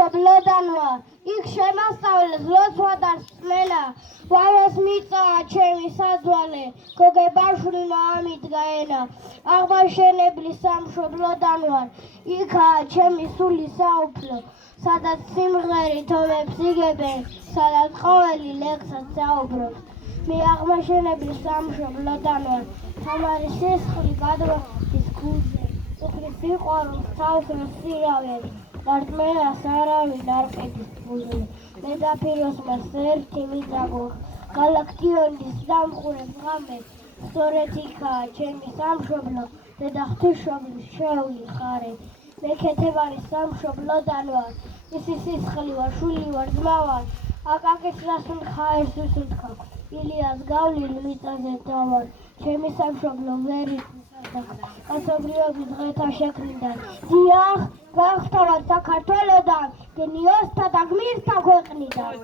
სამშობლოდან ვარ, იქ შემასწავლეს ლოცვა და რწმენა, ვამას მიწაა ჩემი საძვალე, გოგებაშვილმა ამიდგა ენა, აღმაშენებლის სამშობლოდან ვარ, იქაა ჩემი სული საუფლო, სადაც სიმღერით ომებს იგებენ, სადაც ყოველი ლექსად საუბრობს. მე აღმაშენებლის სამშობლოდან ვარ, თამარი სისხლი გადმოდის გულზე, უხლის სიყვარულს თავს მოსირავენ, რწმენას არავინ არ ყიდის ფულზე. მე დაფიროსმას ერთი მიდაგო, გალაქტიონის დამყურებს ღამე, სწორედ იქაა ჩემი სამშობლო, დედა ღვთისმშობლის შეული ხარე. მე ქეთევანის სამშობლოდან ვარ, ისი სისხლი ვარ, შვილი ვარ, ძმა ვარ, აკაკის რასულ ხაერს ვისუნთქავ, ილიას გავლილ მიწაზე დავარ, ჩემი სამშობლო ვერ იცის კაცობრიობის დღეთა შექმნიდან, დიახ, გავხტავად საქართველოდან, გენიოსთა და გმირთა ქვეყნიდან.